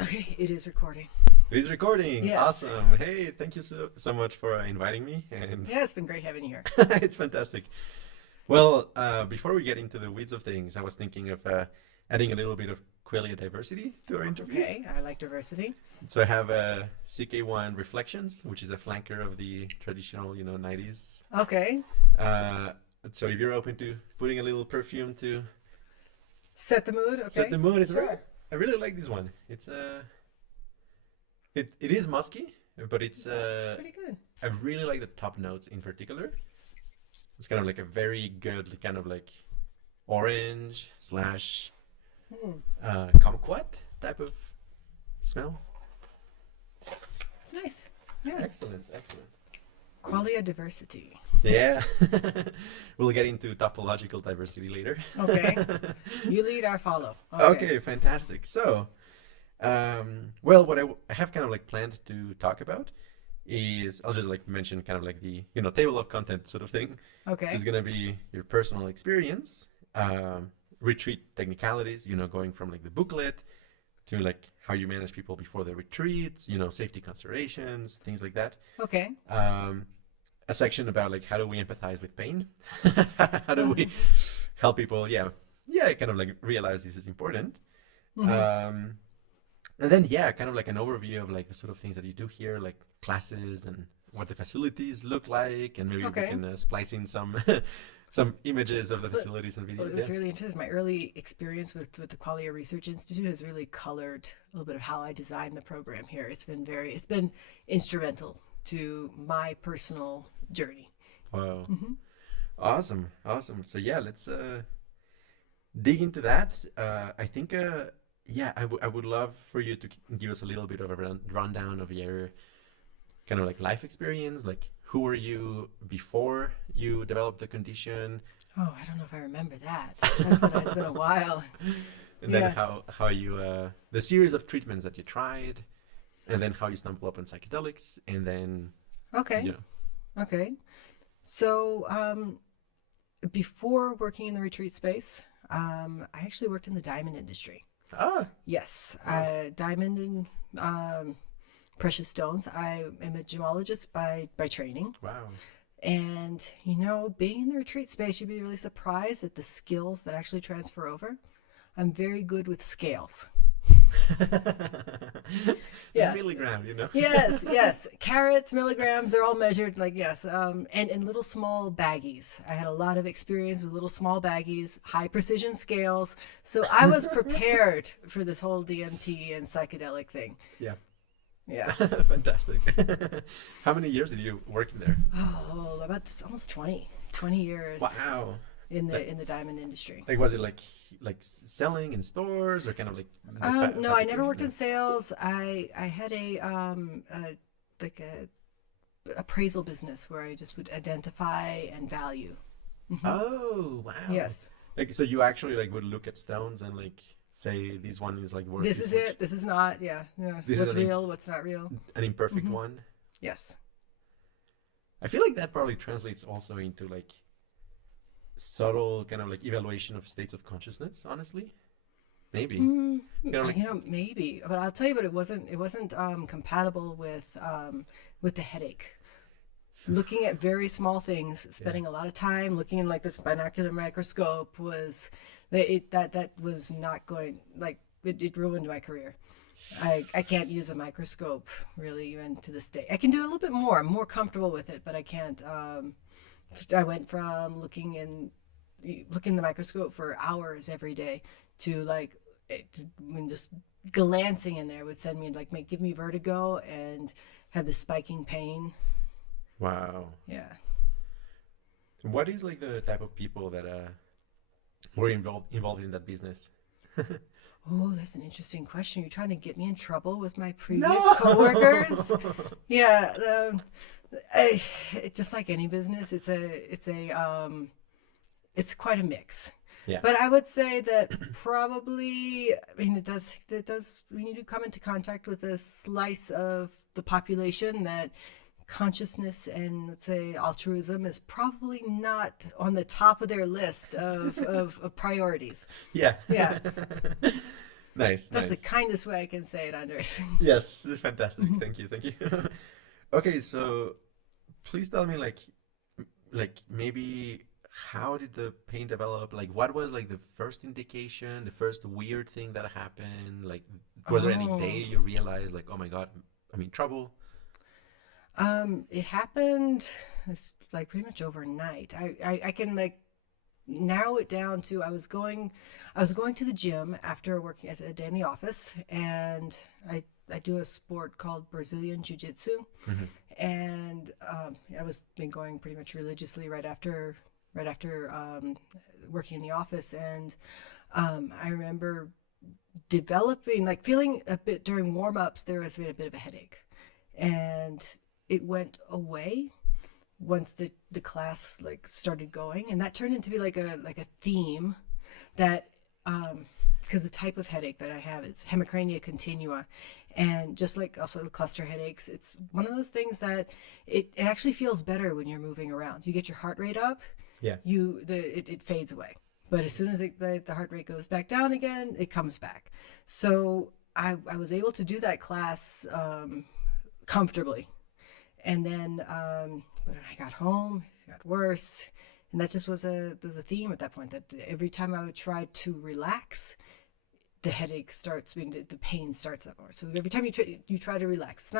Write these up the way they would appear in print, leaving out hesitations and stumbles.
Okay, it is recording. It is recording. Yes. Awesome. Hey, thank you so much for inviting me. And Yeah, it's been great having you here. it's fantastic. Well, before we get into the weeds of things, I was thinking of adding a little bit of Qualia diversity to our interview. Okay, I like diversity. So I have CK1 Reflections, which is a flanker of the traditional, 90s. Okay, Uh, so if you're open to putting a little perfume to set the mood. Okay, set the mood, Sure. I really like this one. It's it is musky, but it's Pretty good. I really like the top notes in particular. It's kind of like a very good kind of like orange slash kumquat type of smell. It's nice. Yeah, Excellent. Qualia diversity. Yeah. We'll get into topological diversity later. Okay, you lead, I follow. Okay, fantastic. So, well, what I have kind of like planned to talk about is I'll just like mention kind of like the table of content sort of thing. Okay. This is gonna be your personal experience, retreat technicalities. Going from like the booklet to like how you manage people before the retreats. Safety considerations, things like that. Okay. A section about like how do we empathize with pain? How do we help people? Yeah, kind of like realize this is important. Mhm. And then kind of like an overview of like the sort of things that you do here, like classes and what the facilities look like, and maybe Okay. we can splice in some some images of the facilities and Well, videos. it was Yeah. really interesting. My early experience with the Qualia Research Institute has really colored a little bit of how I designed the program here. It's been instrumental to my personal journey. Wow. Mm-hmm. Awesome. So yeah, let's dig into that. I think I would love for you to give us a little bit of a rundown of your kind of like life experience. Like, who were you before you developed the condition, Oh, I don't know if I remember that. It's been a while. and then Yeah. how you the series of treatments that you tried, and then how you stumbled upon psychedelics, and then Okay. you know. Okay. So, before working in the retreat space, I actually worked in the diamond industry. Ah, Yes, wow. diamond and precious stones. I am a gemologist by training, Wow. and being in the retreat space, you'd be really surprised at the skills that actually transfer over. I'm very good with scales. Yeah. Milligram, Yes. Carats, milligrams, they're all measured like, yes. And little small baggies. I had a lot of experience with little small baggies, high precision scales. So I was prepared for this whole DMT and psychedelic thing. Yeah. Yeah. Fantastic. How many years did you work in there? Oh, about almost 20 years Wow. in the diamond industry. Like, was it like selling in stores or kind of like the No, I never fabrication? worked in sales. I had like a appraisal business where I just would identify and value. Oh, wow. Yes. Like, so you actually like would look at stones and like say this one is like worth This is much. it. This is not. Yeah. This is What's an real? What's not real? An imperfect one. Yes. I feel like that probably translates also into like subtle kind of like evaluation of states of consciousness, honestly. Maybe. It's kind of like, Maybe, but I'll tell you what. It wasn't compatible with the headache. Looking at very small things, spending a lot of time looking in like this binocular microscope was that was not going, like it ruined my career. I can't use a microscope really even to this day. I can do a little bit more. I'm more comfortable with it, but I can't. I went from looking in the microscope for hours every day to like when just glancing in there would send me like give me vertigo and have this spiking pain. wow. Yeah. What is like the type of people that were involved in that business? Oh, that's an interesting question. You're trying to get me in trouble with my previous coworkers? Yeah, just like any business, it's quite a mix. Yeah. But I would say that probably, I mean, it does. We need to come into contact with a slice of the population that consciousness and, let's say, altruism is probably not on the top of their list of priorities. Yeah. Yeah. Nice, That's the nice. kindest way I can say it, Andres. Yes, fantastic. Thank you, thank you. Okay, so please tell me like maybe how did the pain develop? Like what was like the first indication, the first weird thing that happened? Like was there any day Oh, you realized like, oh my God, I'm in trouble? it happened. It's like pretty much overnight. I can like narrow it down to I was going to the gym after working at a day in the office, and I do a sport called Brazilian Jiu Jitsu, Hmm. and I was been going pretty much religiously right after working in the office, and I remember developing like feeling a bit during warm ups. There was a bit of a headache, and it went away once the class like started going, and that turned into be like a theme that because the type of headache that I have, it's hemicrania continua, and just like also the cluster headaches, it's one of those things that it actually feels better when you're moving around. You get your heart rate up, Yeah. it fades away, but as soon as the heart rate goes back down again, it comes back. So I was able to do that class comfortably, and then when I got home, it got worse. And that just was a theme at that point, that every time I would try to relax, the headache starts, I mean, the pain starts up more. So every time you try to relax, it's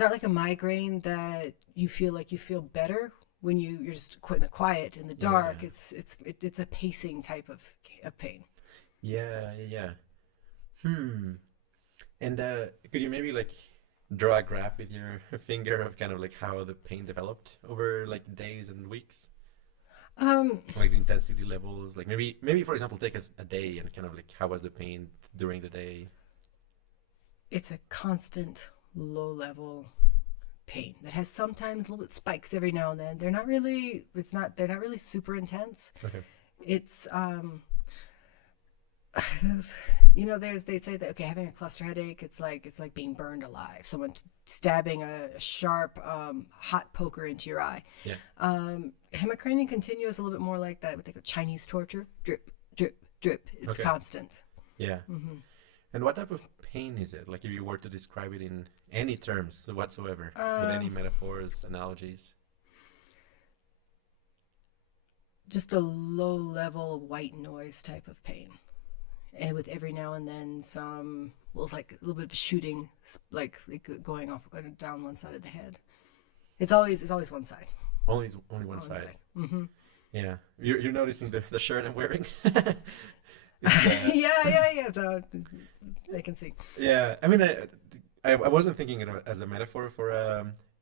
not like a migraine that you feel better when you're just quite in the quiet in the dark. Yeah. It's a pacing type of pain. Yeah, yeah, yeah. Hmm. And could you maybe like draw a graph with your finger of kind of like how the pain developed over like days and weeks? Um, Like the intensity levels, like maybe for example, take us a day and kind of like how was the pain during the day? it's a constant low level pain that has sometimes a little bit spikes every now and then. They're not really super intense. Okay. It's they say that, okay, having a cluster headache, it's like being burned alive, someone stabbing a sharp hot poker into your eye. Yeah. Hemicrania continua is a little bit more like that, what they call Chinese torture. Drip, drip, drip. It's Okay. constant. Yeah. And what type of pain is it? Like if you were to describe it in any terms whatsoever, with any metaphors, analogies? Just a low level white noise type of pain, and with every now and then some, well, it's like a little bit of shooting, like going down one side of the head. It's always one side. Only one One side. side. Mm-hmm. Yeah. You're noticing the shirt I'm wearing? It's, Yeah. So I can see. yeah. I mean, I wasn't thinking it as a metaphor for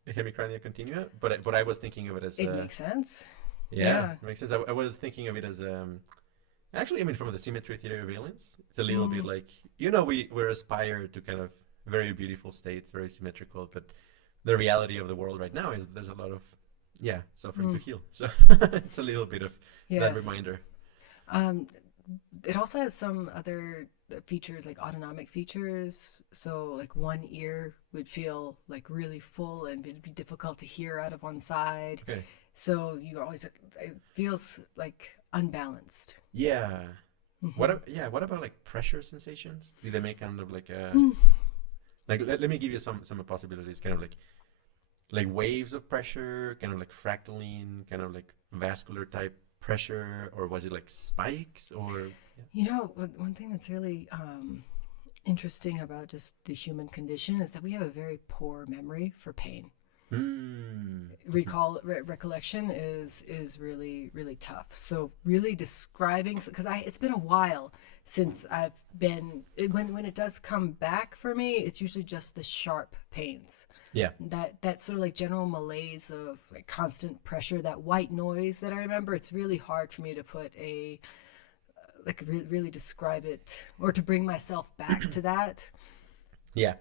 hemicrania continua, but I was thinking of it as It makes sense. yeah, Yeah. it makes sense. I was thinking of it as actually, I mean, from the symmetry theory of valence, it's a little bit like we're aspired to kind of very beautiful states, very symmetrical, but the reality of the world right now is there's a lot of suffering to heal. So it's a little bit of that Yes. reminder. Um, it also has some other features, like autonomic features. So like one ear would feel like really full and it'd be difficult to hear out of one side. Okay. So it feels like unbalanced. Yeah. What about like pressure sensations? Do they make kind of like a like let me give you some possibilities, kind of like waves of pressure, kind of like fractaline, kind of like vascular type pressure, or was it like spikes or One thing that's really interesting about just the human condition is that we have a very poor memory for pain. Hmm. Recollection is really really tough. So really describing, because it's been a while since I've been when it does come back for me, it's usually just the sharp pains, Yeah. that sort of like general malaise of like constant pressure, that white noise that I remember. It's really hard for me to put really describe it or to bring myself back to that. Yeah.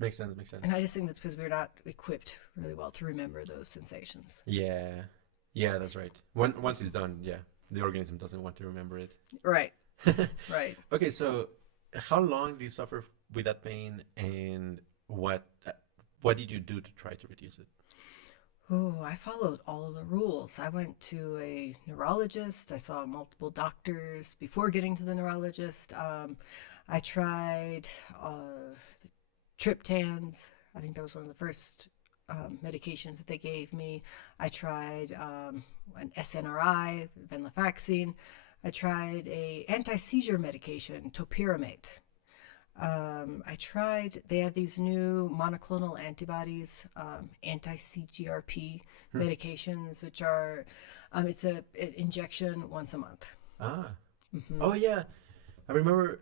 Makes sense, makes sense. And I just think that's because we're not equipped really well to remember those sensations. Yeah. Yeah, that's right. Once it's done, yeah, the organism doesn't want to remember it. Right. Right. Okay, so how long do you suffer with that pain, and what did you do to try to reduce it? Oh, I followed all of the rules. I went to a neurologist. I saw multiple doctors before getting to the neurologist. I tried triptans. I think that was one of the first medications that they gave me. I tried an SNRI, venlafaxine. I tried a anti-seizure medication, topiramate. They have these new monoclonal antibodies, anti-CGRP medications, which are, it's an injection once a month. Ah. Oh, yeah. I remember.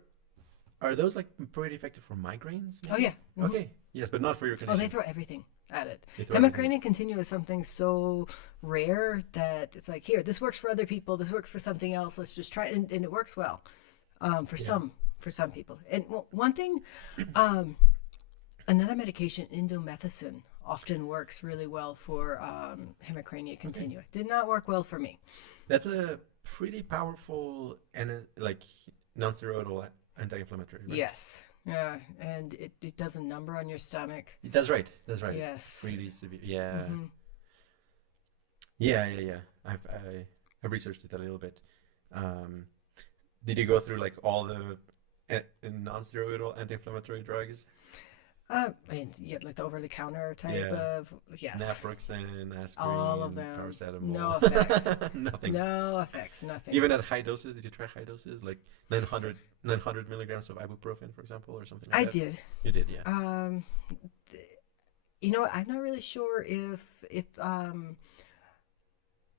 Are those like pretty effective for migraines? Maybe? Oh, yeah. Okay. Yes, but not for your condition. Oh, they throw everything at it. Hemicrania Hemicrania continua is something so rare that it's like, here, this works for other people, this works for something else, let's just try it. And it works well for some people. And one thing, another medication, indomethacin, often works really well for hemicrania continua. Did not work well for me. That's a pretty powerful and like non-steroidal anti-inflammatory, right? Yes. Yeah, and it does a number on your stomach. That's right. That's right. Yes. Pretty severe. Yeah. Yeah. I've researched it a little bit. Did you go through like all the non-steroidal anti-inflammatory drugs? And yeah, like the over-the-counter type of, yes. Naproxen, aspirin, All of them. paracetamol. No effects. Nothing. No effects, nothing. Even at high doses, did you try high doses? Like 900 milligrams of ibuprofen, for example, or something like that? I did. You did, yeah. You know, I'm not really sure if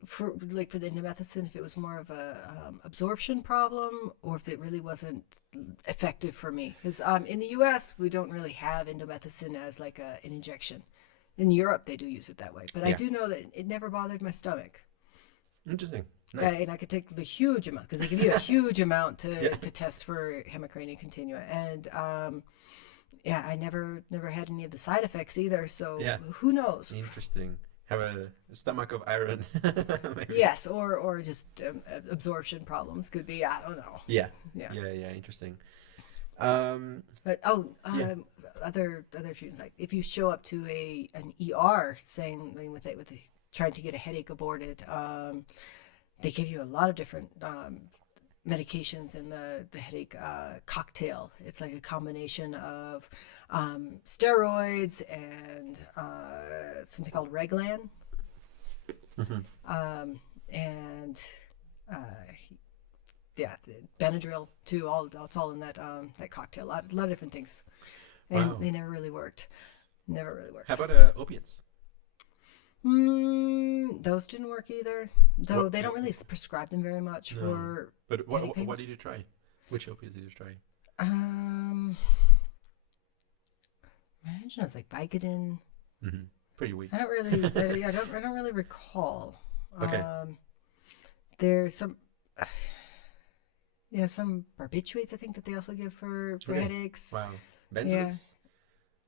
for the indomethacin, if it was more of a absorption problem or if it really wasn't effective for me. Because in the U.S. we don't really have indomethacin as like an injection. In Europe they do use it that way, but I do know that it never bothered my stomach. Interesting. Nice. And I could take the huge amount because they give you a huge amount to test for hemicrania continua, and I never had any of the side effects either. So who knows? Interesting. Have a stomach of iron. Yes, or just absorption problems could be. I don't know. Yeah. Interesting. But other treatments, like if you show up to an ER saying with trying to get a headache aborted, they give you a lot of different medications in the headache cocktail. It's like a combination of steroids and something called Reglan, and Benadryl too. It's all in that that cocktail. A lot of different things, and they never really worked. How about opiates? Those didn't work either. Though they don't really prescribe them very much for. But what did you try? Which opiates did you try? Imagine it was like Vicodin. Pretty weak. I don't really. I don't really recall. Okay. There's some. Some barbiturates I think that they also give for headaches. Wow. Benzos?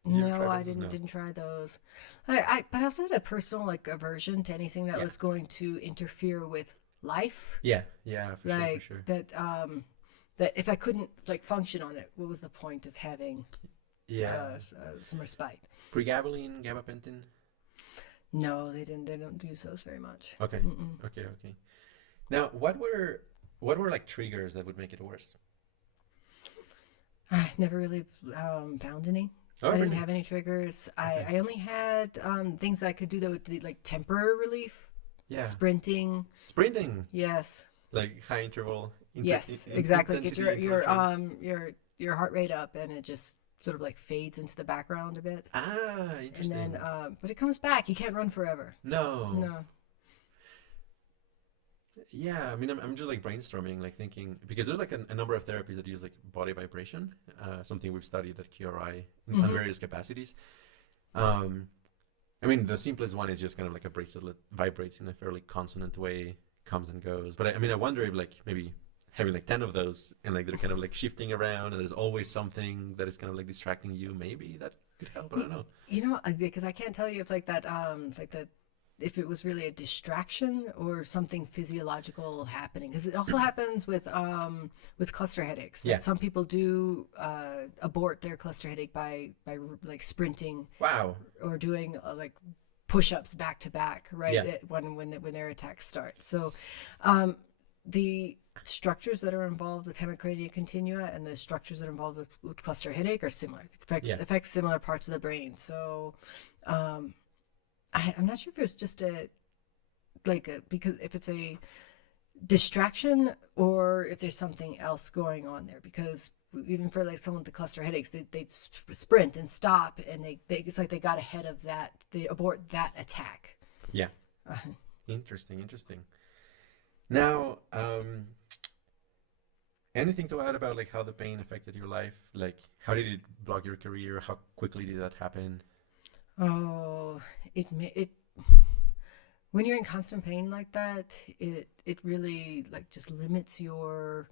No, I didn't try those. But I also had a personal aversion to anything that was going to interfere with life. Yeah, for sure. That if I couldn't function on it, what was the point of having some respite? Pregabalin, gabapentin? No, they don't use those very much. Okay. Okay. Now, what were triggers that would make it worse? I never really found any. I didn't have any triggers. Okay. I only had things that I could do that would be temporary relief. Yeah. Sprinting. Yes. Like high interval. Yes, exactly. Get your heart rate up, and it just sort of fades into the background a bit. Ah, interesting. And then, but it comes back. You can't run forever. No. Yeah, I mean, I'm just brainstorming, thinking, because there's a number of therapies that use body vibration, something we've studied at QRI on various capacities. I mean, the simplest one is just kind of a bracelet vibrates in a fairly consonant way, comes and goes. But I wonder if maybe having 10 of those and they're kind of shifting around and there's always something that is kind of distracting you, maybe that could help. I don't know. Because I can't tell you if that if it was really a distraction or something physiological happening, because it also happens with cluster headaches. Yeah. Some people do abort their cluster headache by sprinting. Wow. Or doing push-ups back to back, right? Yeah. When their attacks start. So the structures that are involved with hemicrania continua and the structures that are involved with cluster headache are similar. It affects similar parts of the brain. So I'm not sure if it's just because if it's a distraction or if there's something else going on there, because even for like someone with the cluster headaches, they sprint and stop, and they it's like they got ahead of that, they abort that attack. Yeah. Interesting. Now, anything to add about like how the pain affected your life? Like, how did it block your career? How quickly did that happen? Oh, it when you're in constant pain like that, it really like just limits your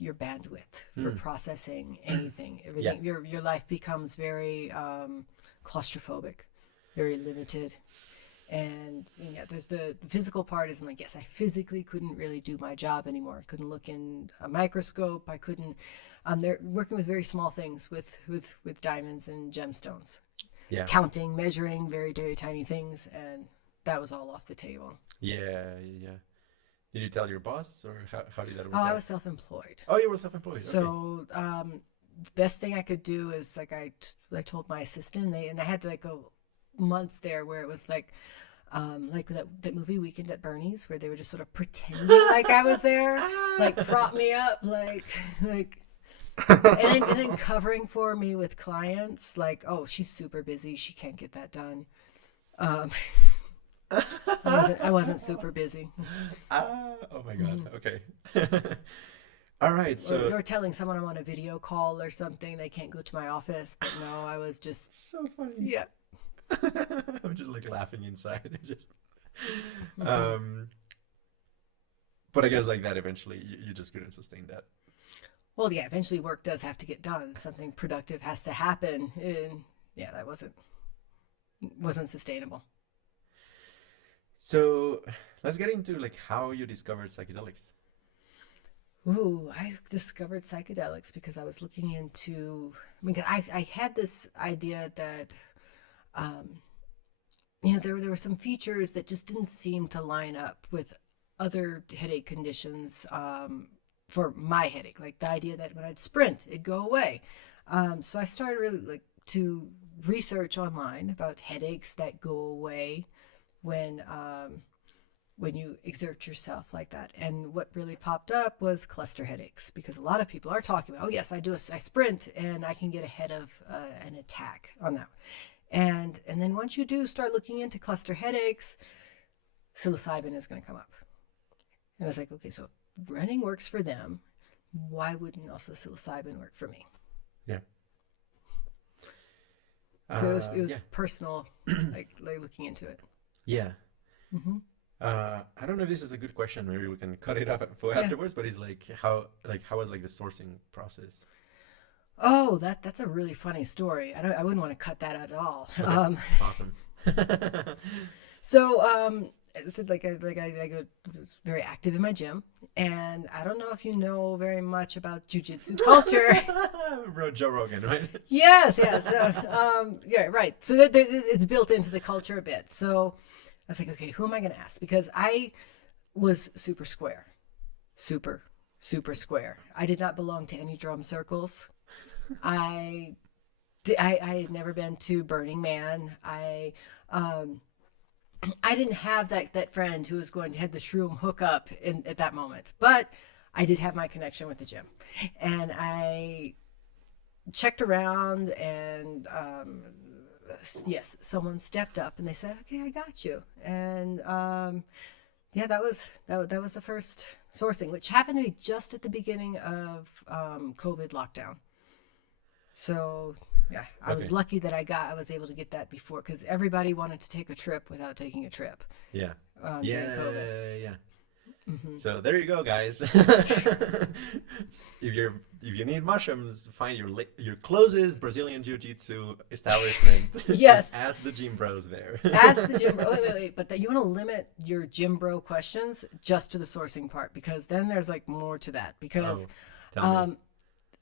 bandwidth for processing anything. Everything, your life becomes very claustrophobic, very limited. And there's the physical part, isn't like, yes, I physically couldn't really do my job anymore. I couldn't look in a microscope. I couldn't. They're working with very small things with diamonds and gemstones. Yeah. Counting, measuring, very, very tiny things, and that was all off the table. Yeah. Did you tell your boss, or how did that work? Oh, I was self-employed. Oh, you were self-employed. So the best thing I could do is like I told my assistant, and I had to like go months there where it was like that movie Weekend at Bernie's, where they were just sort of pretending like I was there, like prop me up, like and then covering for me with clients, like, oh, she's super busy, she can't get that done. I wasn't super busy. Oh my God. Okay. All right. So or telling someone I'm on a video call or something, they can't go to my office, but no, I was just so funny. Yeah. I'm just like laughing inside. But I guess like that eventually you just couldn't sustain that. Well, yeah, eventually work does have to get done. Something productive has to happen. And yeah, that wasn't sustainable. So let's get into like how you discovered psychedelics. Ooh, I discovered psychedelics because I was looking into, I had this idea that, there were some features that just didn't seem to line up with other headache conditions for my headache. Like the idea that when I'd sprint, it'd go away. So I started really to research online about headaches that go away when you exert yourself like that. And what really popped up was cluster headaches, because a lot of people are talking about, oh yes, I sprint and I can get ahead of an attack on that. And then once you do start looking into cluster headaches, psilocybin is going to come up. And I was like, okay, so running works for them, why wouldn't also psilocybin work for me? Yeah. So it was personal, like looking into it. Yeah. Mm-hmm. I don't know if this is a good question. Maybe we can cut it up afterwards. But it's like how was like the sourcing process? Oh, that's a really funny story. I wouldn't want to cut that out at all. Okay. Awesome. So I was very active in my gym, and I don't know if you know very much about jiu-jitsu culture. Joe Rogan, right? Yes. So, yeah, right. So it's built into the culture a bit. So I was like, okay, who am I going to ask? Because I was super square. Super square. I did not belong to any drum circles. I had never been to Burning Man. I didn't have that friend who was going to have the shroom hookup at that moment. But I did have my connection with the gym. And I checked around, and yes, someone stepped up and they said, okay, I got you. And that was the first sourcing, which happened to be just at the beginning of COVID lockdown. So yeah, I was lucky that I was able to get that before, because everybody wanted to take a trip without taking a trip. Yeah. During COVID. Yeah. Mm-hmm. So there you go, guys. If you need mushrooms, find your closest Brazilian Jiu-Jitsu establishment. Yes. Ask the gym bros there. Ask the gym bro. Wait. But you want to limit your gym bro questions just to the sourcing part, because then there's like more to that. Because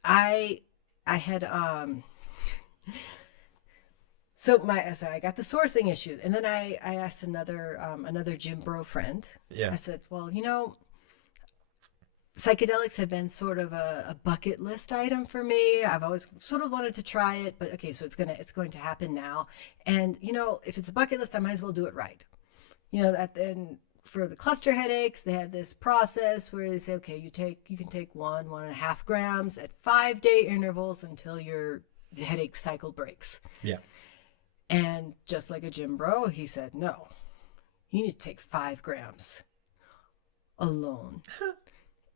I had So I got the sourcing issue, and then I asked another gym bro friend. Yeah. I said, well, psychedelics have been sort of a bucket list item for me. I've always sort of wanted to try it, but okay, so it's going to happen now. And if it's a bucket list, I might as well do it right. Then for the cluster headaches, they have this process where they say, okay, you can take 1.5 grams at 5-day intervals until your headache cycle breaks. Yeah. And just like a gym bro, he said, no, you need to take 5 grams alone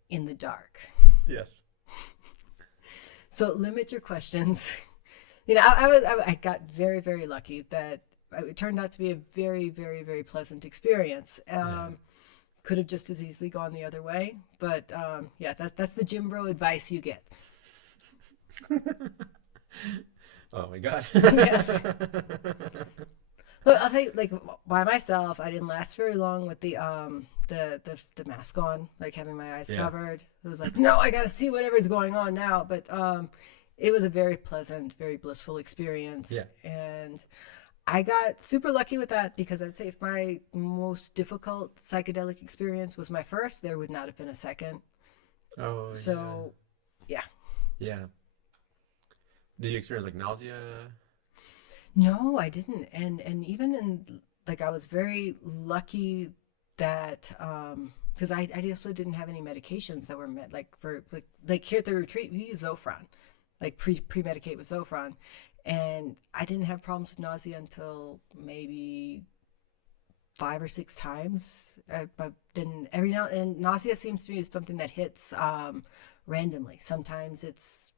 in the dark. Yes. So limit your questions. I got very, very lucky that it turned out to be a very, very, very pleasant experience. Could have just as easily gone the other way, but that's the gym bro advice you get. Oh my God. Yes. Look, I'll tell you, like by myself, I didn't last very long with the mask on, like having my eyes covered. It was like, no, I got to see whatever's going on now. But it was a very pleasant, very blissful experience. Yeah. And I got super lucky with that, because I'd say if my most difficult psychedelic experience was my first, there would not have been a second. Oh. So, yeah. Yeah. Did you experience like nausea? No, I didn't. And even in, like, I was very lucky that because I also didn't have any medications that were like here at the retreat we use Zofran, like pre-medicate with Zofran, and I didn't have problems with nausea until maybe 5 or 6 times. But then every now and nausea seems to be something that hits randomly. Sometimes it's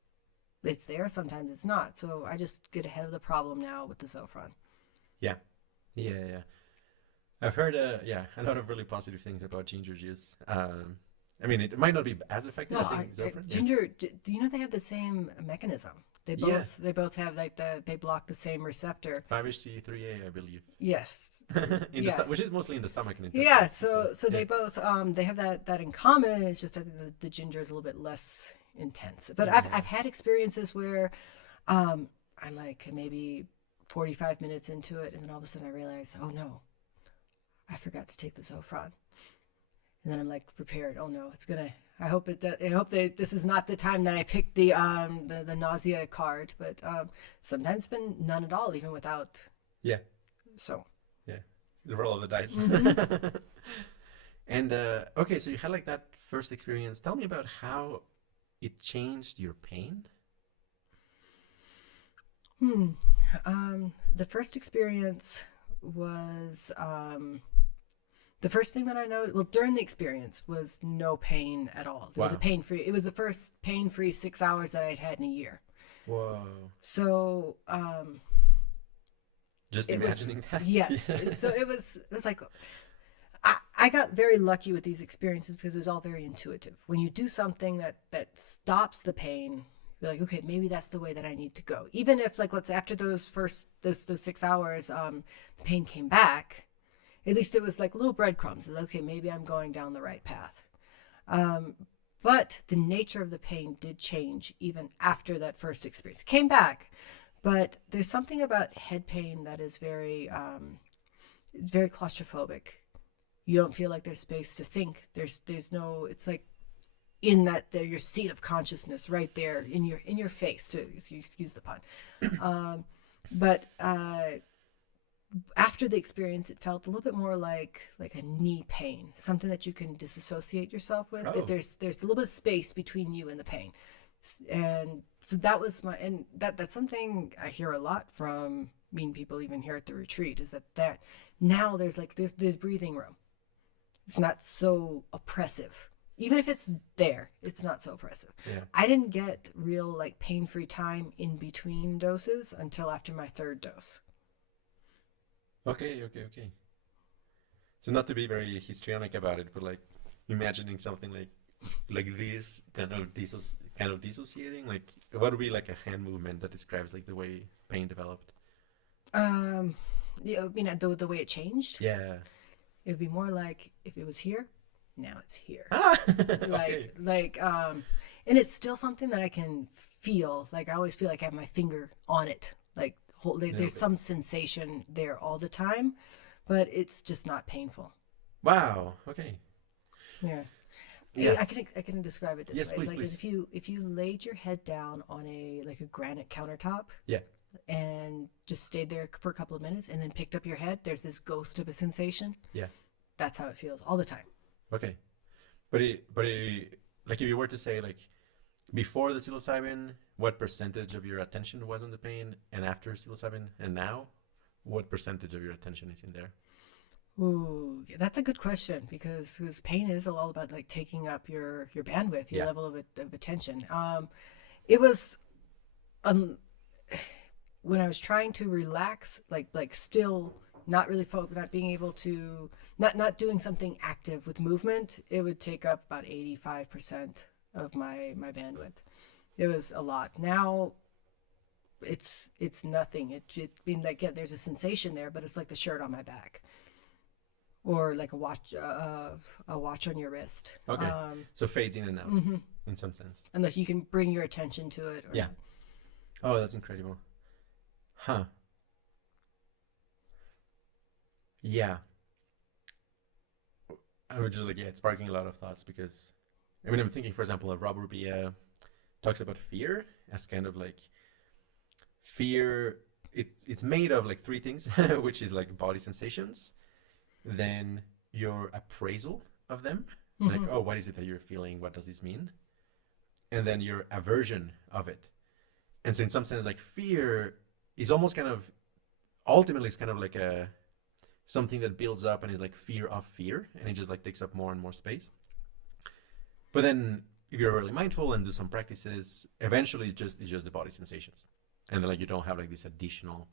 there, sometimes it's not. So I just get ahead of the problem now with the Zofran. Yeah. I've heard a lot of really positive things about ginger juice. I mean, it might not be as effective. No, I think Zofran. ginger. Do you know they have the same mechanism? They both have they block the same receptor. 5-HT3A, I believe. Yes. Which is mostly in the stomach and intestines. Yeah. So they both they have that in common. It's just I think the ginger is a little bit less intense. But I've had experiences where I'm like maybe 45 minutes into it, and then all of a sudden I realize, oh no, I forgot to take the Zofran. And then I'm like prepared. Oh no, it's gonna. I hope this is not the time that I picked the nausea card. But sometimes it's been none at all, even without. Yeah. So. Yeah, the roll of the dice. Mm-hmm. And okay, so you had like that first experience. Tell me about how it changed your pain. The first experience was the first thing that I noticed, well, during the experience was no pain at all. It was it was the first pain-free 6 hours that I'd had in a year. Whoa. So, just imagining that. Yes. So it was like, I got very lucky with these experiences because it was all very intuitive. When you do something that stops the pain, you're like, okay, maybe that's the way that I need to go. Even if, like, after those 6 hours, the pain came back, at least it was like little breadcrumbs. Okay, maybe I'm going down the right path. But the nature of the pain did change even after that first experience. It came back, but there's something about head pain that is very claustrophobic. You don't feel like there's space to think. There's no. It's like in your seat of consciousness right there in your face. To excuse the pun, but after the experience, it felt a little bit more like a knee pain, something that you can disassociate yourself with. Oh. That there's a little bit of space between you and the pain, and so that was that's something I hear a lot from people even here at the retreat, is that now there's breathing room. It's not so oppressive. Even if it's there, it's not so oppressive. Yeah. I didn't get real like pain-free time in between doses until after my 3rd dose. Okay. So not to be very histrionic about it, but like imagining something like this kind of dissociating. Like, what would be like a hand movement that describes like the way pain developed? The way it changed. Yeah. It would be more like if it was here, now it's here. Okay. And it's still something that I can feel. Like I always feel like I have my finger on it, like there's some sensation there all the time, but it's just not painful. Wow. Okay. Yeah. Yeah. I can describe it this Yes, way. please, It's like please. if you laid your head down on a granite countertop Yeah. and just stayed there for a couple of minutes and then picked up your head, there's this ghost of a sensation. Yeah. That's how it feels all the time. Okay. But like if you were to say like before the psilocybin, what percentage of your attention was on the pain, and after psilocybin, and now, what percentage of your attention is in there? Ooh, that's a good question because pain is all about like taking up your bandwidth, your Yeah. level of attention. It was when I was trying to relax, like still not really not being able to not doing something active with movement, it would take up about 85% of my bandwidth. It was a lot. Now it's nothing. It being like, yeah, there's a sensation there, but it's like the shirt on my back. Or like a watch on your wrist. Okay. So fades in and out in some sense. Unless you can bring your attention to it. Or Yeah. Oh, that's incredible. Huh. Yeah. I would just like, yeah, it's sparking a lot of thoughts because, I mean, I'm thinking, for example, Robert Bia talks about fear as kind of like fear. It's made of like three things, which is like body sensations, then your appraisal of them, like, oh, what is it that you're feeling? What does this mean? And then your aversion of it. And so in some sense, like fear is almost kind of, ultimately it's kind of like something that builds up and is like fear of fear, and it just like takes up more and more space. But then if you're really mindful and do some practices, eventually it's just the body sensations. And then like you don't have like this additional,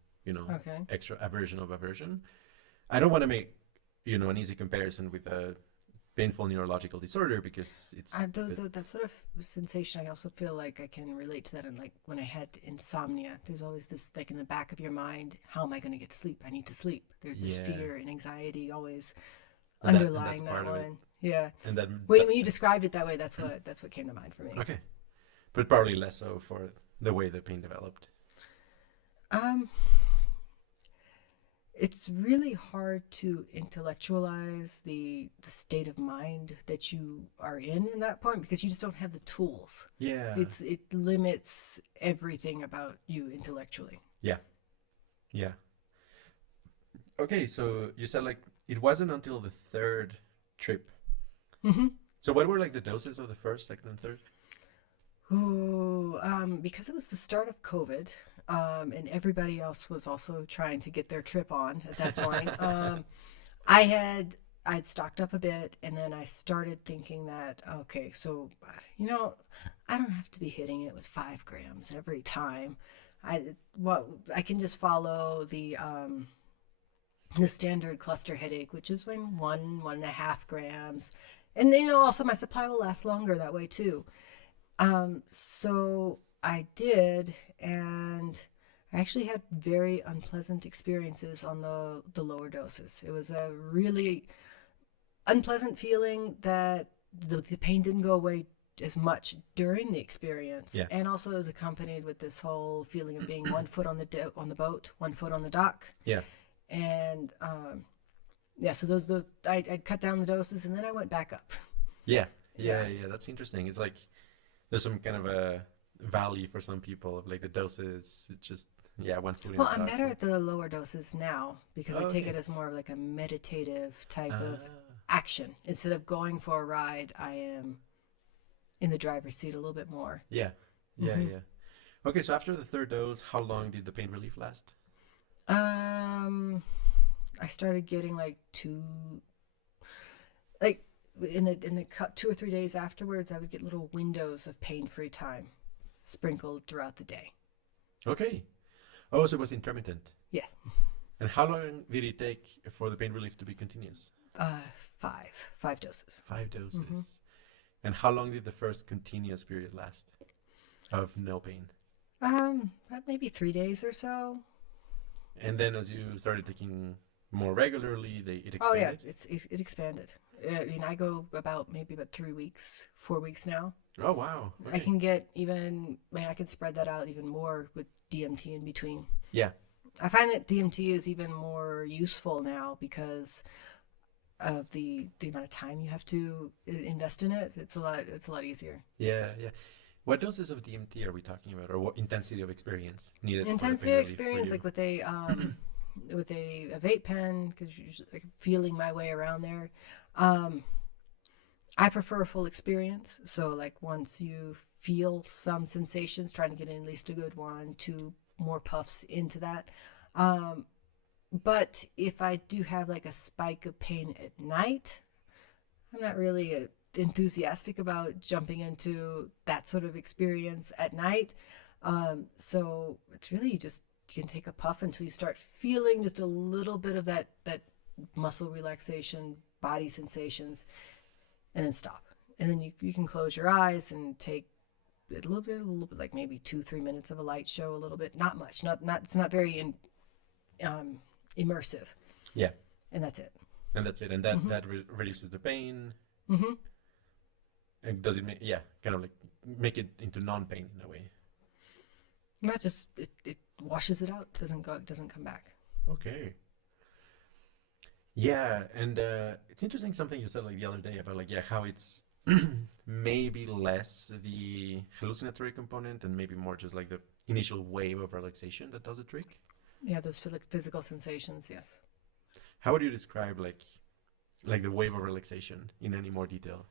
extra aversion of aversion. I don't want to make an easy comparison with a painful neurological disorder because it's that sort of sensation. I also feel like I can relate to that. And like when I had insomnia, there's always this like in the back of your mind, how am I going to get sleep? I need to sleep. There's this fear and anxiety always underlying that one. Yeah. And then when you described it that way, that's what came to mind for me. Okay, but probably less so for the way the pain developed. It's really hard to intellectualize the state of mind that you are in that point because you just don't have the tools. Yeah. It limits everything about you intellectually. Yeah. Yeah. Okay, so you said like it wasn't until the third trip. Mm-hmm. So what were like the doses of the first, second, and third? Ooh, because it was the start of COVID, and everybody else was also trying to get their trip on at that point. I'd stocked up a bit, and then I started thinking that, okay, so, I don't have to be hitting it with 5 grams every time. I can just follow the standard cluster headache, which is when 1.5 grams. And then, also my supply will last longer that way too. So I did, and I actually had very unpleasant experiences on the lower doses. It was a really unpleasant feeling that the pain didn't go away as much during the experience. Yeah. And also it was accompanied with this whole feeling of being 1 foot on the boat, 1 foot on the dock. Yeah. And, so those I'd cut down the doses and then I went back up. Yeah. That's interesting. It's like there's some kind of a value for some people of like the doses. It's just 1 foot. Well, I'm better at the lower doses now because I take okay. it as more of like a meditative type of action. Instead of going for a ride, I am in the driver's seat a little bit more. Yeah. Okay, so after the third dose, how long did the pain relief last? I started getting like in the 2 or 3 days afterwards, I would get little windows of pain-free time sprinkled throughout the day. Okay. Oh, so it was intermittent. Yeah. And how long did it take for the pain relief to be continuous? 5 doses. 5 doses. And how long did the first continuous period last of no pain? About maybe 3 days or so. And then as you started taking more regularly, it expanded? Oh yeah, it expanded. I go about 3 weeks, 4 weeks now. Oh wow. Okay. I can get I can spread that out even more with DMT in between. Yeah. I find that DMT is even more useful now because of the amount of time you have to invest in it. It's a lot easier. Yeah, yeah. What doses of DMT are we talking about, or what intensity of experience needed? Intensity of experience, like with a vape pen, because you're just, like, feeling my way around there. I prefer a full experience. So like once you feel some sensations, trying to get in at least a good 1-2 more puffs into that. But if I do have like a spike of pain at night, I'm not really enthusiastic about jumping into that sort of experience at night. So it's really you can take a puff until you start feeling just a little bit of that muscle relaxation, body sensations, and then stop. And then you can close your eyes and take a little bit, like maybe 2-3 minutes of a light show, a little bit, not much, not it's not very immersive. Yeah. And that's it. And that's it. And that reduces the pain. Mm-hmm. And does it kind of like make it into non-pain in a way? Not just it washes it out. Doesn't come back. Okay. Yeah, and it's interesting something you said like the other day about like how it's maybe less the hallucinatory component and maybe more just like the initial wave of relaxation that does the trick. Yeah, those physical sensations. Yes. How would you describe like the wave of relaxation in any more detail?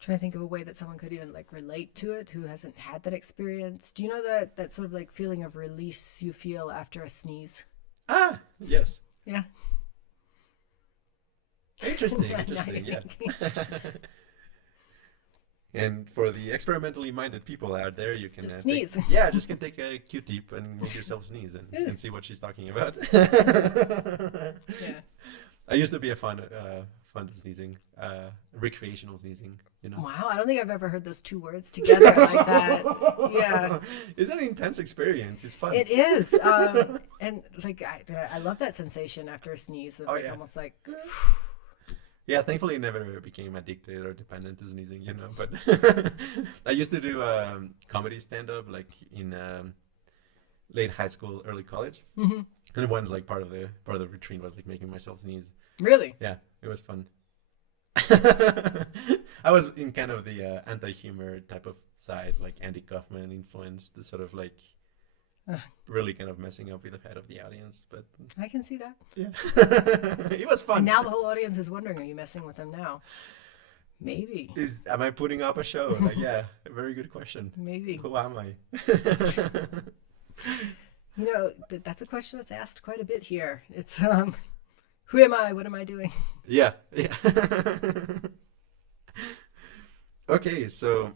Trying to think of a way that someone could even like relate to it who hasn't had that experience. Do you know that sort of like feeling of release you feel after a sneeze? Ah, yes. Yeah. Interesting. Yeah. And for the experimentally minded people out there, you can just sneeze. Just can take a Q-tip and make yourself sneeze and see what she's talking about. Yeah. I used to be a fan of sneezing, recreational sneezing. You know. Wow, I don't think I've ever heard those two words together like that. Yeah. It's an intense experience. It's fun. It is. And like I love that sensation after a sneeze. It's almost like. Yeah, thankfully I never became addicted or dependent to sneezing, you know, but I used to do comedy stand-up like in late high school, early college. Mm-hmm. And once like part of the retreat was like making myself sneeze. Really? Yeah, it was fun. I was in kind of the anti-humor type of side, like Andy Kaufman influence, the sort of like really kind of messing up with the head of the audience, but I can see that. Yeah. It was fun. And now the whole audience is wondering, are you messing with them now? Maybe. Am I putting up a show? Like, yeah, a very good question. Maybe. Who am I? You know, that's a question that's asked quite a bit here. It's who am I? What am I doing? Yeah. Okay, so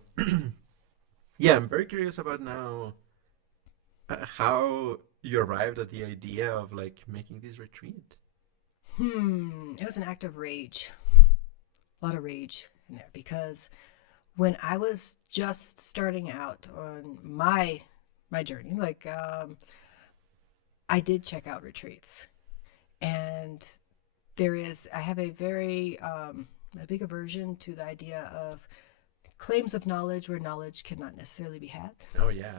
yeah, I'm very curious about now how you arrived at the idea of like making this retreat. It was an act of rage. A lot of rage in there because when I was just starting out on my journey, like I did check out retreats, and I have a very a big aversion to the idea of claims of knowledge where knowledge cannot necessarily be had. Oh yeah.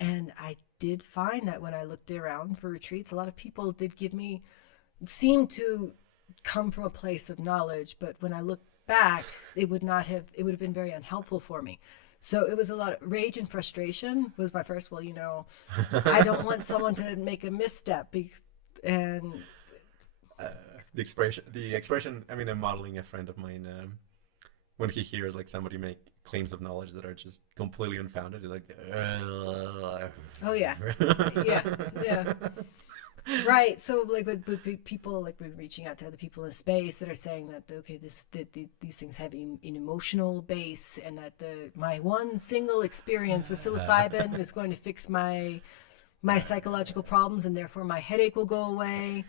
And I did find that when I looked around for retreats, a lot of people seemed to come from a place of knowledge, but when I look back, it would have been very unhelpful for me. So it was a lot of rage and frustration was my first, I don't want someone to make a misstep. And the expression, I mean, I'm modeling a friend of mine, when he hears like somebody make claims of knowledge that are just completely unfounded, he's like, oh yeah. Yeah. Right. So like with people, like we're reaching out to other people in space that are saying that, okay, these things have an emotional base, and that my one single experience with psilocybin is going to fix my psychological problems, and therefore my headache will go away.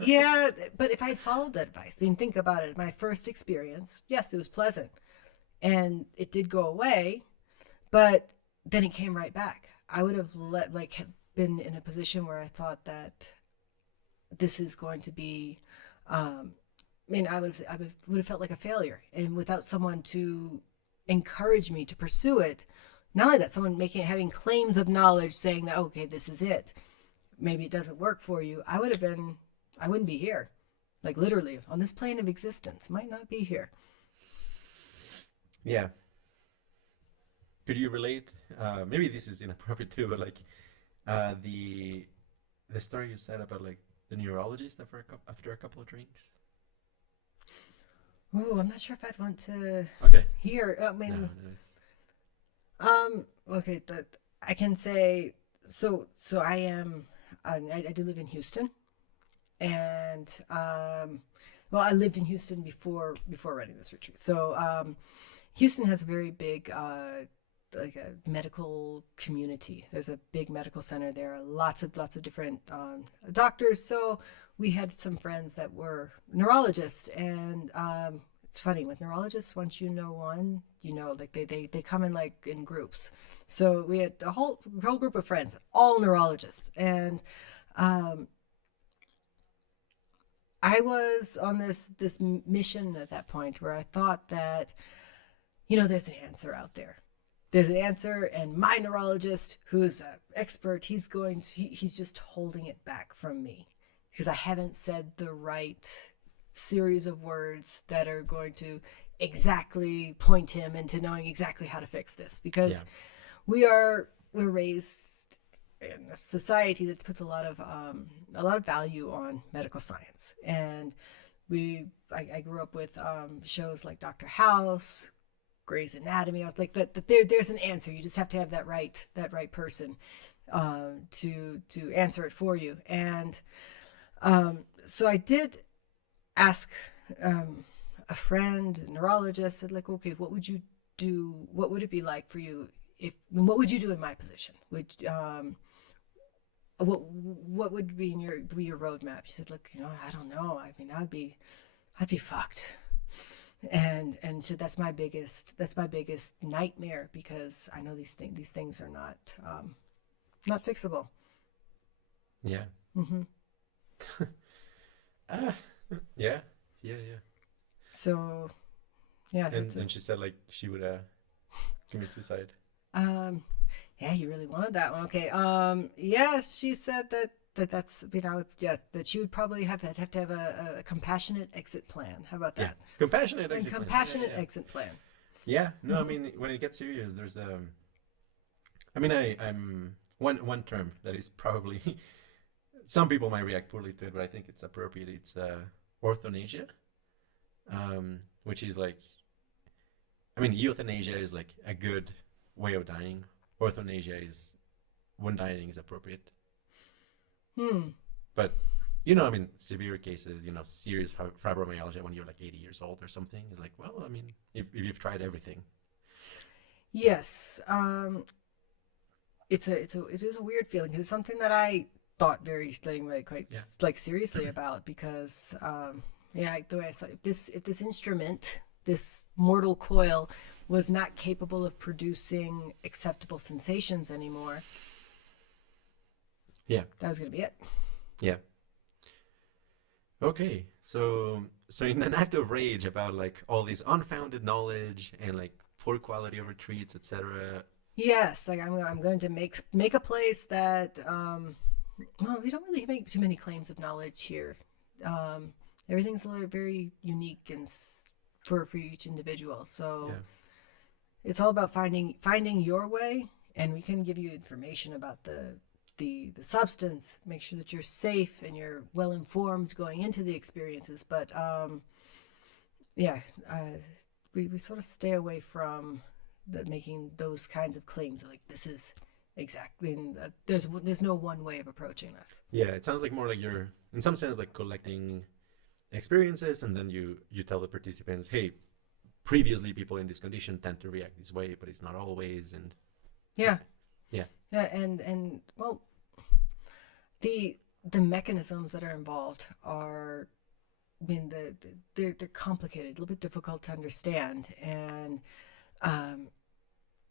Yeah, but if I had followed that advice, I mean, think about it. My first experience, yes, it was pleasant, and it did go away, but then it came right back. I would have been in a position where I thought that this is going to be, I would have felt like a failure, and without someone to encourage me to pursue it, not only that, someone having claims of knowledge saying that, okay, this is it. Maybe it doesn't work for you. I wouldn't be here. Like literally on this plane of existence, might not be here. Yeah. Could you relate? Maybe this is inappropriate too, but like the story you said about like the neurologist after a couple of drinks. Oh, I'm not sure if I'd want to hear. I mean, okay, I can say so. I am. I do live in Houston, and well, I lived in Houston before running this retreat. So Houston has a very big like a medical community. There's a big medical center there. Lots of different doctors. So we had some friends that were neurologists, and it's funny with neurologists. Once you know one, you know, like they come in like in groups. So we had a whole group of friends, all neurologists, and I was on this mission at that point where I thought that, you know, there's an answer out there. There's an answer, and my neurologist, who's an expert, he's just holding it back from me because I haven't said the right series of words that are going to exactly point him into knowing exactly how to fix this. Because we're raised in a society that puts a lot of value on medical science, and I grew up with shows like Dr. House, Grey's Anatomy. I was like that there's an answer. You just have to have that right person to answer it for you. And so I did ask a friend, a neurologist, said like, okay, what would you do? What would it be like for you what would you do in my position? What would be your roadmap? She said, look, you know, I don't know. I mean, I'd be fucked. And so that's my biggest nightmare, because I know these things are not fixable. Yeah. Mm-hmm. Yeah. So, yeah. And she said like she would commit suicide. Yeah, you really wanted that one. Okay. Yes, she said that's, you know, that she would probably have to have a compassionate exit plan. How about that? Yeah. Compassionate exit plan. Yeah. No, mm-hmm. I mean, when it gets serious, there's I mean, I'm one term that is probably some people might react poorly to it, but I think it's appropriate. It's orthanasia, which is like, I mean, euthanasia is like a good way of dying. Orthanasia is when dying is appropriate. But, you know, I mean, severe cases, you know, serious fibromyalgia when you're like 80 years old or something is like, well, I mean, if you've tried everything. Yes. It is a weird feeling. It's something that I thought quite seriously about, because, you know, the way I saw it, if this instrument, this mortal coil, was not capable of producing acceptable sensations anymore. Yeah. That was going to be it. Yeah. Okay. So in an act of rage about like all this unfounded knowledge and like poor quality of retreats, etc. Yes, like I'm going to make a place that well, we don't really make too many claims of knowledge here. Everything's very unique and for each individual. So it's all about finding your way, and we can give you information about the substance, make sure that you're safe and you're well informed going into the experiences. But we sort of stay away from making those kinds of claims like this is exactly, and there's no one way of approaching this. Yeah, it sounds like more like you're in some sense like collecting experiences, and then you tell the participants, hey, previously people in this condition tend to react this way, but it's not always. And yeah, and well, the mechanisms that are involved are, I mean, they're complicated, a little bit difficult to understand, and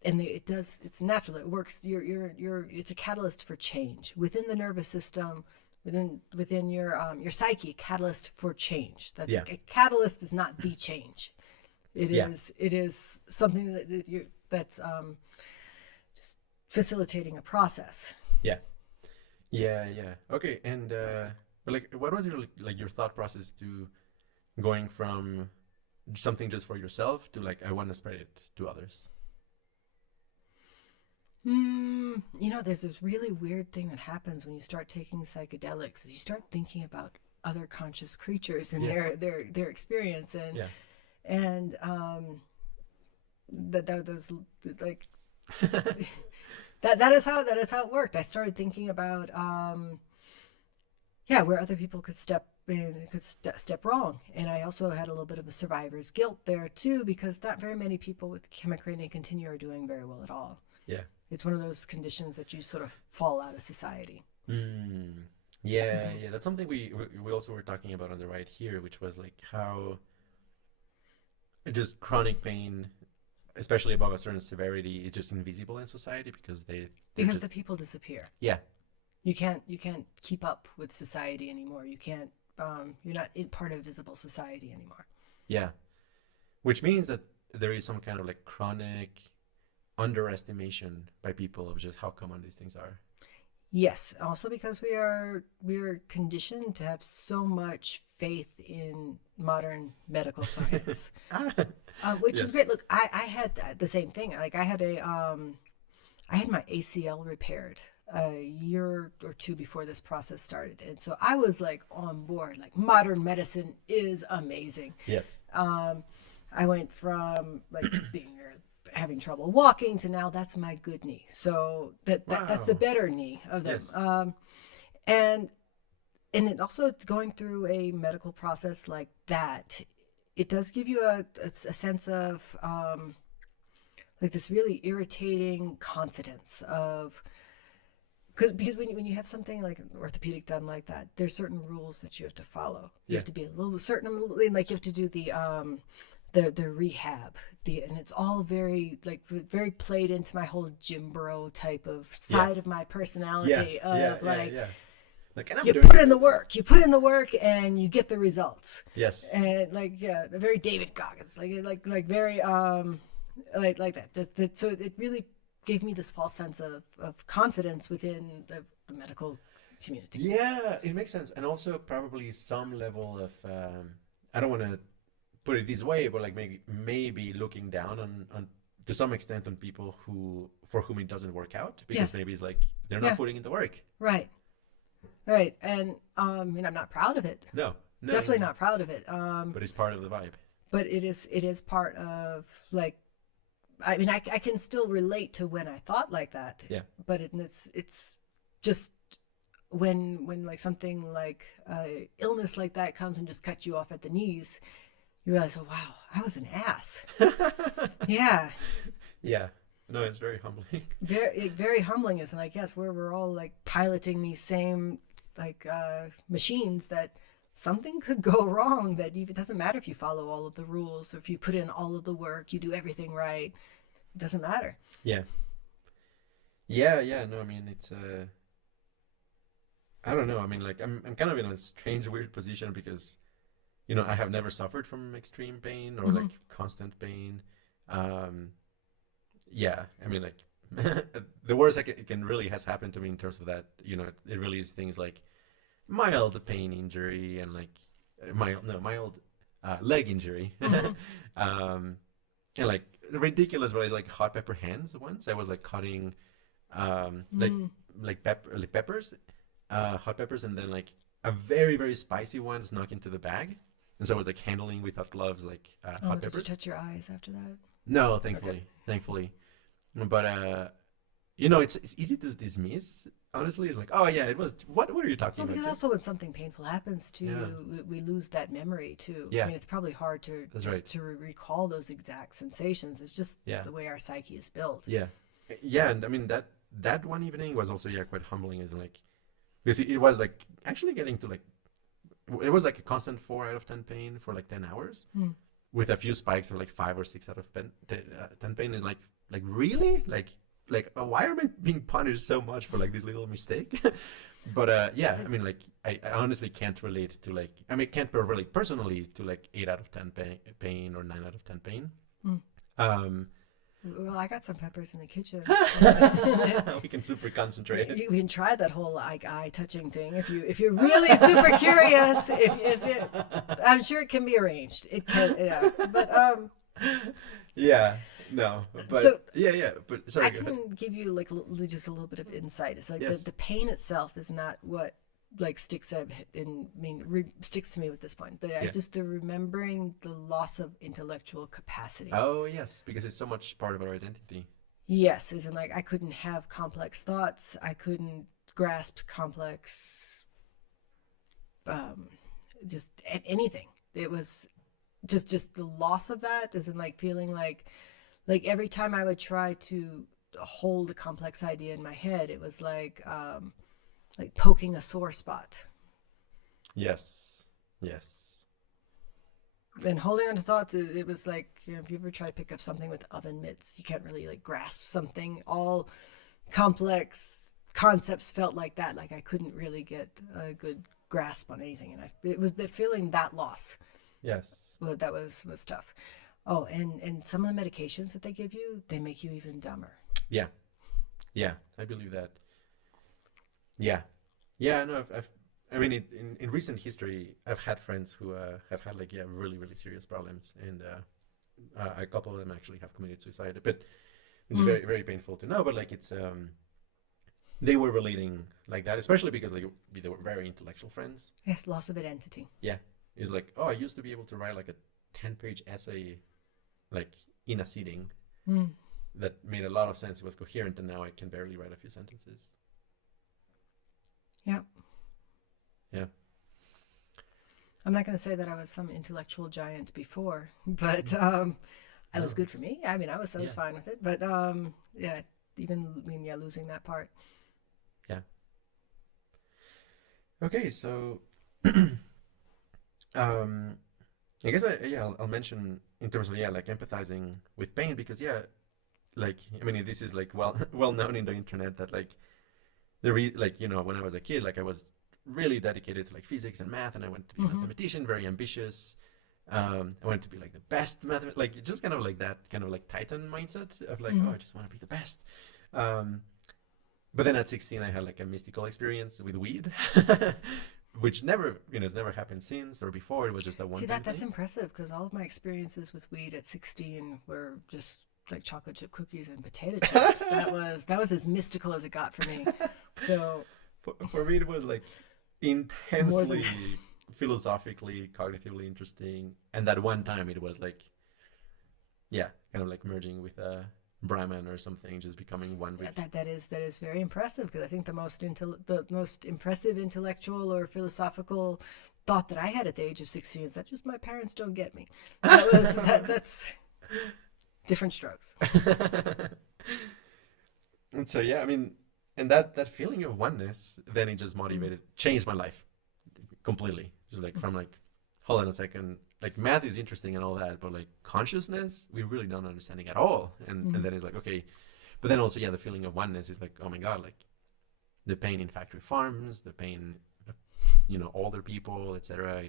it's natural. It works. It's a catalyst for change within the nervous system, within your psyche. Catalyst for change. That's a catalyst is not the change. It is something that's facilitating a process. Yeah. Yeah. Okay. And but like, what was your thought process to going from something just for yourself to like I want to spread it to others? There's this really weird thing that happens when you start taking psychedelics. Is you start thinking about other conscious creatures and their experience, and that was like that is how it worked. I started thinking about where other people could step in, step wrong, and I also had a little bit of a survivor's guilt there too, because not very many people with hemicrania continua are doing very well at all. Yeah. It's one of those conditions that you sort of fall out of society. Yeah. That's something we also were talking about on the right here, which was like how just chronic pain, especially above a certain severity, is just invisible in society because the people disappear. Yeah. You can't keep up with society anymore. You can't. You're not part of visible society anymore. Yeah, which means that there is some kind of like chronic underestimation by people of just how common these things are. Yes, also because we are conditioned to have so much faith in modern medical science, which is great. Look, I had the same thing. Like I had my ACL repaired a year or two before this process started, and so I was like on board. Like modern medicine is amazing. Yes. I went from like having trouble walking to now that's my good knee. So that's the better knee of them. Yes. And it also going through a medical process like that, it does give you a sense of like this really irritating confidence of because when you have something like an orthopedic done like that, there's certain rules that you have to follow. You have to be a little certain, like you have to do the rehab, and it's all very played into my whole gym bro type of side of my personality Like you put in the work and you get the results. Yes. And very David Goggins, like very like that. So it really gave me this false sense of confidence within the medical community. Yeah, it makes sense, and also probably some level of I don't want to put it this way, but like maybe looking down on to some extent on people for whom it doesn't work out because maybe it's like they're not putting in the work. Right. And I'm not proud of it. No, definitely not proud of it. But it's part of the vibe. But it is part of like. I mean, I can still relate to when I thought like that. Yeah. But it's just when like something like illness like that comes and just cuts you off at the knees, you realize, oh wow, I was an ass. Yeah. Yeah. No, it's very humbling. Very humbling. It's like, yes, we're all like piloting these same like machines that something could go wrong, that it doesn't matter if you follow all of the rules or if you put in all of the work, you do everything right. It doesn't matter. Yeah. No, I mean, it's I don't know. I mean, like I'm kind of in a strange, weird position because, I have never suffered from extreme pain or like constant pain. Yeah, I mean, like the worst it can really has happened to me in terms of that. It really is things like mild pain injury and like mild leg injury. And like ridiculous, but it's like hot pepper hands. Once I was like cutting like peppers, hot peppers, and then like a very, very spicy one snuck into the bag, and so I was like handling without gloves like hot peppers. Did you touch your eyes after that? No, thankfully. But it's easy to dismiss. Honestly, it's like, oh yeah, it was. What are you talking about? Because also when something painful happens to you, we lose that memory too. Yeah. I mean, it's probably hard to recall those exact sensations. It's just the way our psyche is built. Yeah, and I mean that one evening was also quite humbling. Is like, because it was like actually getting to like, it was like a constant 4 out of 10 pain for like 10 hours, with a few spikes of like 5 or 6 out of 10 pain. Is like really like why am I being punished so much for like this little mistake? But I mean, like I honestly can't relate to like, I mean, can't relate personally to like 8 out of 10 pain or 9 out of 10 pain. Well, I got some peppers in the kitchen. We can super concentrate. We can try that whole like eye touching thing if you're really super curious. If it, I'm sure it can be arranged. It can, yeah. But Yeah, no, but So, yeah. But sorry, I go ahead. can give you like just a little bit of insight. It's like Yes. the pain itself is not what like sticks sticks to me at this point. Just the remembering the loss of intellectual capacity. Oh yes, because it's so much part of our identity. Yes, as in like I couldn't have complex thoughts. I couldn't grasp complex, just anything. It was just the loss of that, as in like feeling like every time I would try to hold a complex idea in my head, it was like poking a sore spot. Yes. And holding on to thoughts, it was like, if you ever try to pick up something with oven mitts, you can't really like grasp something. All complex concepts felt like that. Like I couldn't really get a good grasp on anything, and it was the feeling that loss. Yes. Well, that was tough. Oh, and some of the medications that they give you, they make you even dumber. Yeah, I believe that. Yeah, no, I mean, in recent history, I've had friends who have had like really really serious problems, and a couple of them actually have committed suicide. But it's very very painful to know. But like it's they were relating like that, especially because like they were very intellectual friends. Yes, loss of identity. Yeah, it's like, oh, I used to be able to write like a 10-page essay, like in a sitting. That made a lot of sense. It was coherent, and now I can barely write a few sentences. Yeah. Yeah. I'm not going to say that I was some intellectual giant before, but it was good for me. I mean, I was fine with it, but losing that part. Yeah. Okay, so I guess I'll mention in terms of like empathizing with pain, because like I mean this is like well known in the internet that like when I was a kid, like I was really dedicated to like physics and math, and I wanted to be a mathematician, very ambitious. I wanted to be like the best like just kind of like that kind of like Titan mindset of like, oh, I just want to be the best. But then at 16 I had like a mystical experience with weed. Which never, it's never happened since or before. It was just that one. See, that's impressive, because all of my experiences with weed at 16 were just like chocolate chip cookies and potato chips. that was as mystical as it got for me. So for me, it was like intensely philosophically, cognitively interesting. And that one time, it was like, kind of like merging with a Brahman or something, just becoming one with that is very impressive, because I think the most impressive intellectual or philosophical thought that I had at the age of 16 is that just my parents don't get me. That's different strokes. And so I mean, and that feeling of oneness, then it just changed my life completely. Just like from like, hold on a second, like math is interesting and all that, but like consciousness, we really don't understanding at all. And then it's like, okay, but then also the feeling of oneness is like, oh my god, like the pain in factory farms, the pain of, older people, etc.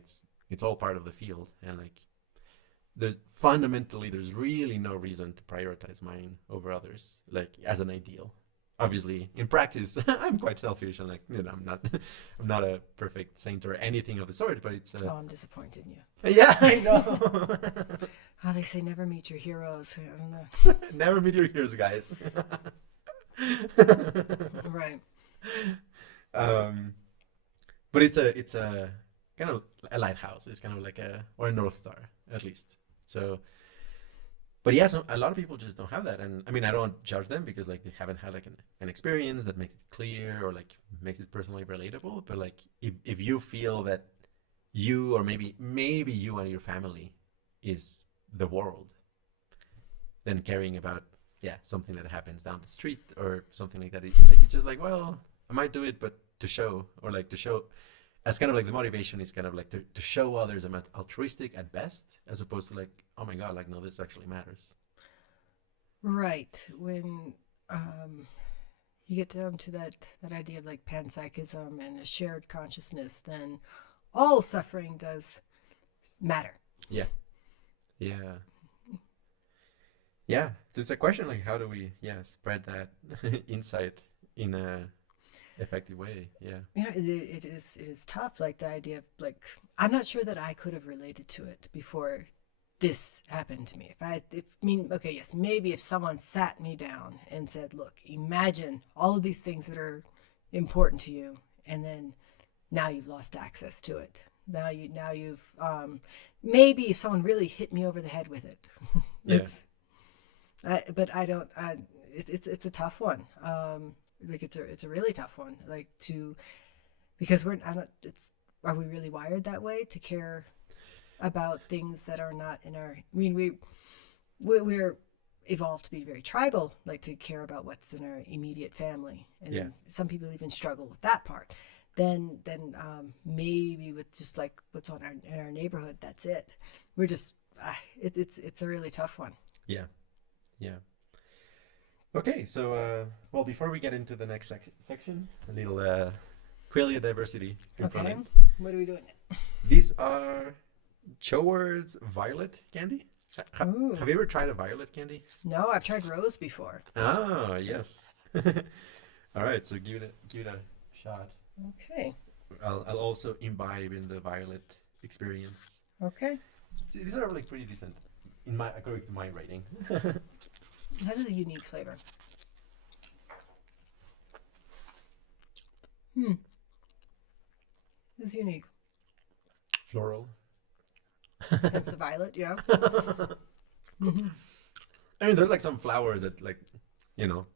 It's all part of the field, and like there's really no reason to prioritize mine over others, like as an ideal. Obviously, in practice, I'm quite selfish, and like I'm not a perfect saint or anything of the sort. But it's. I'm disappointed in you. Yeah, I know. They say never meet your heroes. I don't know. Never meet your heroes, guys. Right. But it's a kind of a lighthouse. It's kind of like or a North Star, at least. So. But so a lot of people just don't have that, and I mean I don't judge them, because like they haven't had like an experience that makes it clear or like makes it personally relatable. But like if you feel that you, or maybe you and your family is the world, then caring about something that happens down the street or something like that, it's just like, well, I might do it, but to show as kind of like the motivation is kind of like to show others I'm altruistic at best, as opposed to like, oh my god, like no, this actually matters. Right. When you get down to that idea of like panpsychism and a shared consciousness, then all suffering does matter. Yeah. yeah, it's a question like how do we spread that insight in a effective way? Yeah. Yeah, it is tough. Like the idea of like, I'm not sure that I could have related to it before this happened to me. Okay, yes, maybe if someone sat me down and said, look, imagine all of these things that are important to you, and then now you've lost access to it. Now you've maybe if someone really hit me over the head with it. But I don't. It's a tough one. Like it's a really tough one. Like because are we really wired that way to care about things that are not in our? I mean, we're evolved to be very tribal, like to care about what's in our immediate family, and some people even struggle with that part. Then maybe with just like what's in our neighborhood, that's it. We're just it's a really tough one. Yeah. Okay, so well, before we get into the next section, a little Qualia diversity component. Okay, what are we doing? These are Chowards violet candy. Have you ever tried a violet candy? No, I've tried rose before. Ah, yes. All right, so give it a shot. Okay. I'll also imbibe in the violet experience. Okay. These are like pretty decent, according to my rating. That is a unique flavor. It's unique. Floral. That's the violet, yeah. I mean, there's like some flowers that like,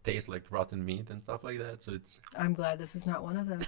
taste like rotten meat and stuff like that. So it's. I'm glad this is not one of them.